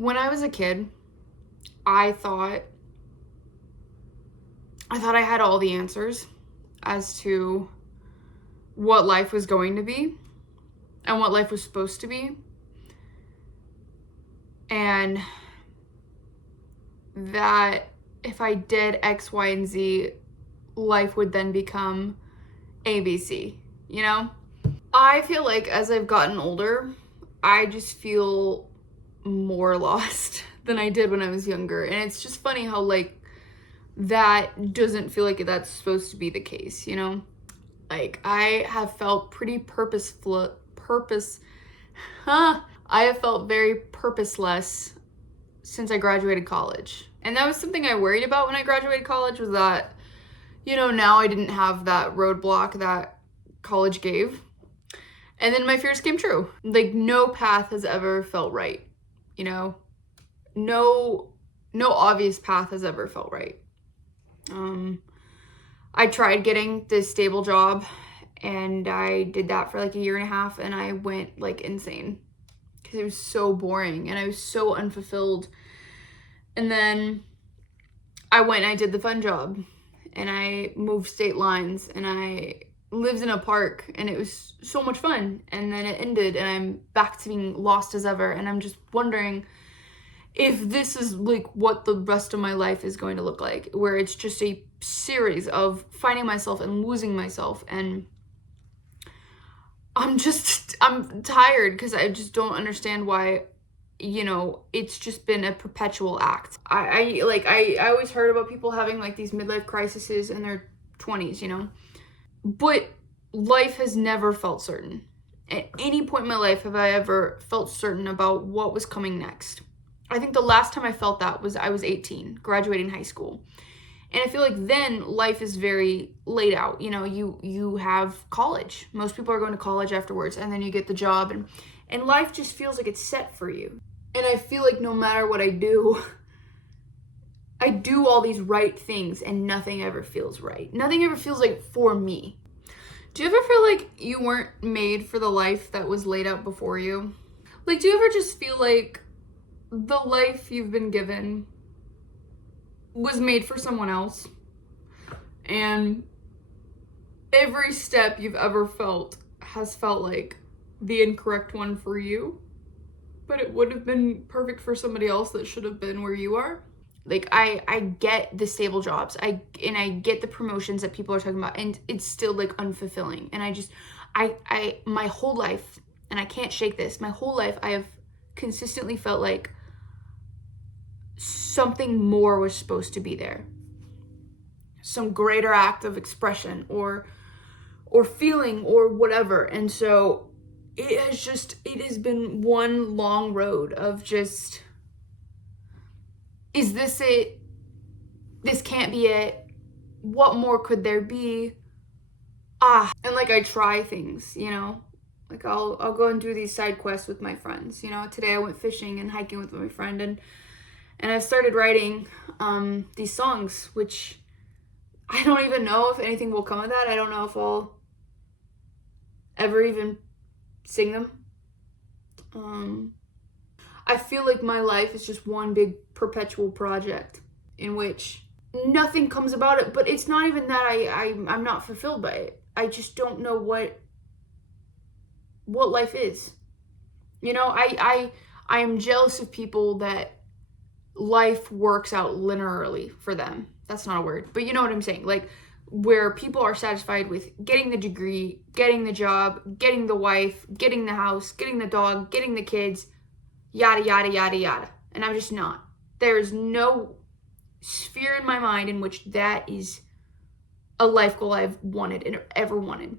When I was a kid, I thought I had all the answers as to what life was going to be and what life was supposed to be. And that if I did X, Y, and Z, life would then become ABC, you know? I feel like as I've gotten older, I just feel more lost than I did when I was younger. And it's just funny how, like, that doesn't feel like that's supposed to be the case, you know? Like, I have felt pretty I have felt very purposeless since I graduated college. And that was something I worried about when I graduated college, was that, you know, now I didn't have that roadblock that college gave. And then my fears came true. Like, no path has ever felt right, you know? No obvious path has ever felt right. I tried getting this stable job, and I did that for like a year and a half, and I went like insane because it was so boring and I was so unfulfilled. And then I went and I did the fun job, and I moved state lines, and I lived in a park, and it was so much fun. And then it ended, and I'm back to being lost as ever, and I'm just wondering if this is like what the rest of my life is going to look like, where it's just a series of finding myself and losing myself. And I'm tired because I just don't understand why, you know, it's just been a perpetual act. I always heard about people having like these midlife crises in their 20s, you know, but life has never felt certain. At any point in my life have I ever felt certain about what was coming next. I think the last time I felt that was I was 18, graduating high school. And I feel like then life is very laid out. You know, you have college. Most people are going to college afterwards, and then you get the job, and life just feels like it's set for you. And I feel like no matter what I do all these right things, and nothing ever feels right. Nothing ever feels like for me. Do you ever feel like you weren't made for the life that was laid out before you? Like, do you ever just feel like the life you've been given was made for someone else, and every step you've ever felt has felt like the incorrect one for you, but it would have been perfect for somebody else that should have been where you are? Like, I get the stable jobs, I get the promotions that people are talking about, and it's still like unfulfilling. And I my whole life, and I can't shake this, my whole life I have consistently felt like something more was supposed to be there. Some greater act of expression or feeling or whatever. And so it has been one long road of just, is this it? This can't be it. What more could there be? And like, I try things, you know, like I'll go and do these side quests with my friends. You know, today I went fishing and hiking with my friend, and I've started writing these songs, which I don't even know if anything will come of that. I don't know if I'll ever even sing them. I feel like my life is just one big perpetual project in which nothing comes about it, but it's not even that I'm not fulfilled by it. I just don't know what life is. You know, I am jealous of people that life works out linearly for them. That's not a word, but you know what I'm saying. Like, where people are satisfied with getting the degree, getting the job, getting the wife, getting the house, getting the dog, getting the kids, yada, yada, yada, yada. And I'm just not. There is no sphere in my mind in which that is a life goal I've wanted and ever wanted.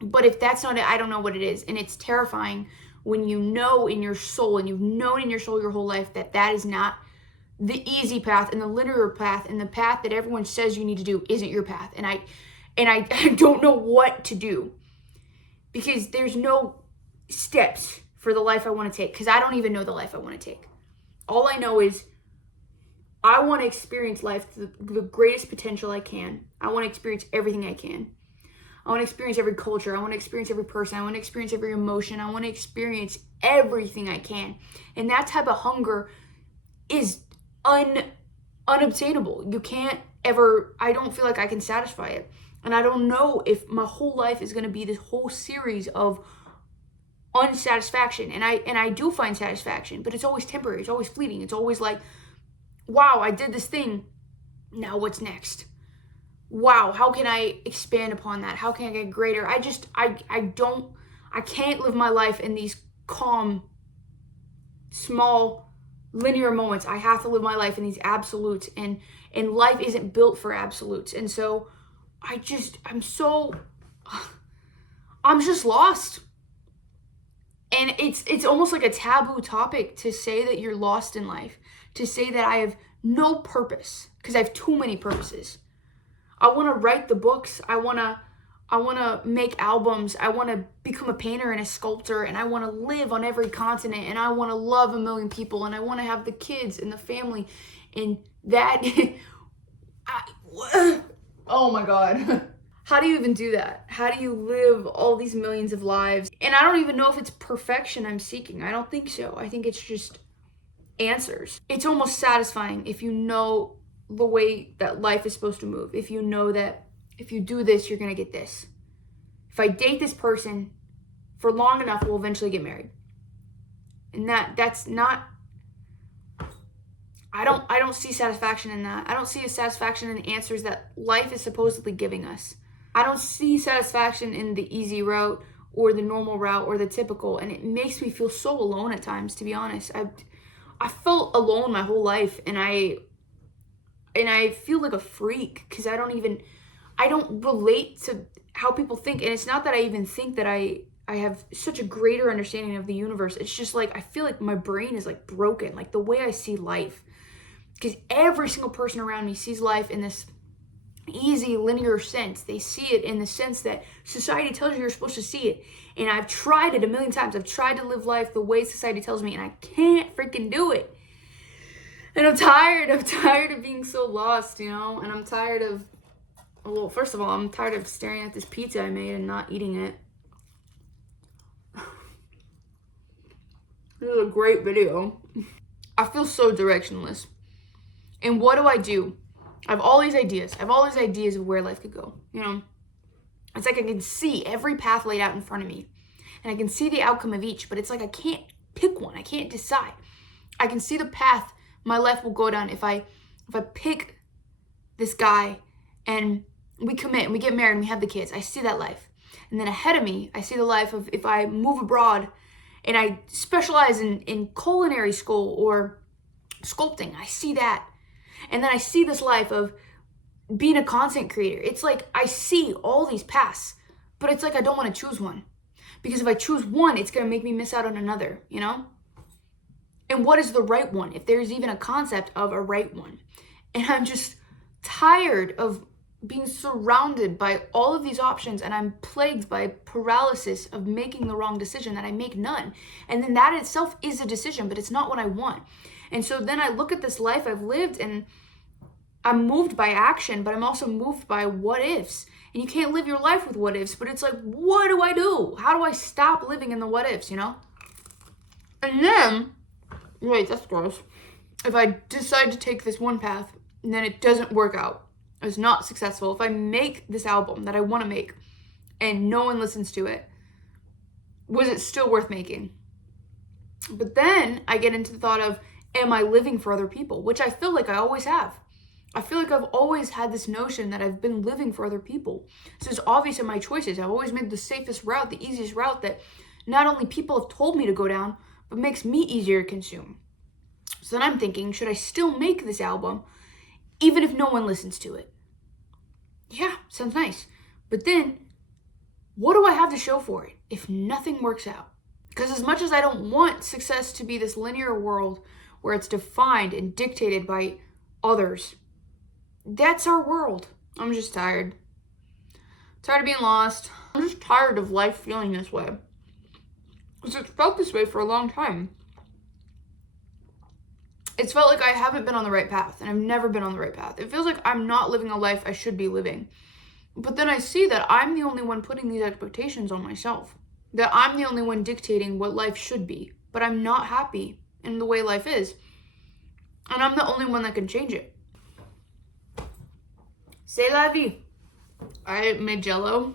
But if that's not it, I don't know what it is. And it's terrifying when you know in your soul, and you've known in your soul your whole life, that that is not the easy path and the linear path, and the path that everyone says you need to do isn't your path. And I don't know what to do, because there's no steps for the life I want to take, because I don't even know the life I want to take. All I know is I want to experience life to the greatest potential I can. I want to experience everything I can. I want to experience every culture. I want to experience every person. I want to experience every emotion. I want to experience everything I can. And that type of hunger is unobtainable. You can't I don't feel like I can satisfy it. And I don't know if my whole life is going to be this whole series of unsatisfaction. And I do find satisfaction, but it's always temporary. It's always fleeting. It's always like, wow, I did this thing. Now what's next? Wow, how can I expand upon that? How can I get greater? I can't live my life in these calm, small, linear moments. I have to live my life in these absolutes, and life isn't built for absolutes. And so I'm just lost. And it's almost like a taboo topic to say that you're lost in life, to say that I have no purpose, because I have too many purposes. I want to write the books. I want to make albums. I want to become a painter and a sculptor, and I want to live on every continent, and I want to love a million people, and I want to have the kids and the family, and that oh my God. How do you even do that? How do you live all these millions of lives? And I don't even know if it's perfection I'm seeking. I don't think so. I think it's just answers. It's almost satisfying if you know the way that life is supposed to move. If you know that if you do this, you're going to get this. If I date this person for long enough, we'll eventually get married. And that's not, I don't see satisfaction in that. I don't see a satisfaction in the answers that life is supposedly giving us. I don't see satisfaction in the easy route or the normal route or the typical, and it makes me feel so alone at times, to be honest. I felt alone my whole life, and I feel like a freak because I don't relate to how people think. And it's not that I even think that I have such a greater understanding of the universe. It's just like I feel like my brain is like broken, like the way I see life. Because every single person around me sees life in this easy linear sense. They see it in the sense that society tells you you're supposed to see it. And I've tried it a million times. I've tried to live life the way society tells me, and I can't freaking do it. And I'm tired of being so lost, you know? And I'm tired of, well, first of all, I'm tired of staring at this pizza I made and not eating it. This is a great video. I feel so directionless. And what do? I have all these ideas. I have all these ideas of where life could go, you know? It's like I can see every path laid out in front of me. And I can see the outcome of each, but it's like I can't pick one. I can't decide. I can see the path my life will go down if I pick this guy and we commit and we get married and we have the kids. I see that life. And then ahead of me, I see the life of if I move abroad and I specialize in culinary school or sculpting. I see that. And then I see this life of being a content creator. It's like I see all these paths, but it's like I don't want to choose one. Because if I choose one, it's going to make me miss out on another, you know? And what is the right one, if there's even a concept of a right one? And I'm just tired of being surrounded by all of these options, and I'm plagued by paralysis of making the wrong decision, that I make none. And then that itself is a decision, but it's not what I want. And so then I look at this life I've lived, and I'm moved by action, but I'm also moved by what ifs. And you can't live your life with what ifs, but it's like, what do I do? How do I stop living in the what ifs, you know? And then, wait, that's gross. If I decide to take this one path, and then it doesn't work out, it's not successful, if I make this album that I want to make, and no one listens to it, was it still worth making? But then I get into the thought of, am I living for other people? Which I feel like I always have. I feel like I've always had this notion that I've been living for other people. So it's obvious in my choices. I've always made the safest route, the easiest route that not only people have told me to go down, but makes me easier to consume. So then I'm thinking, should I still make this album, even if no one listens to it? Yeah, sounds nice. But then, what do I have to show for it if nothing works out? Because as much as I don't want success to be this linear world where it's defined and dictated by others, that's our world. I'm just tired. Tired of being lost. I'm just tired of life feeling this way. Because it's felt this way for a long time. It's felt like I haven't been on the right path, and I've never been on the right path. It feels like I'm not living a life I should be living. But then I see that I'm the only one putting these expectations on myself. That I'm the only one dictating what life should be. But I'm not happy in the way life is. And I'm the only one that can change it. C'est la vie. I made Jell-O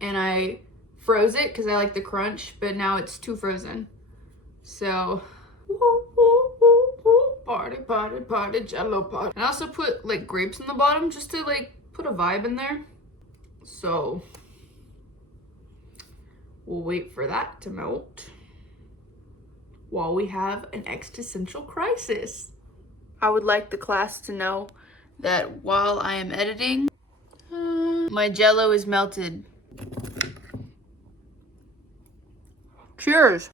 and I froze it because I like the crunch, but now it's too frozen. So, party, party, party, Jell-O party. And I also put like grapes in the bottom just to like put a vibe in there. So, we'll wait for that to melt while we have an existential crisis. I would like the class to know that while I am editing, my Jell-O is melted. Cheers.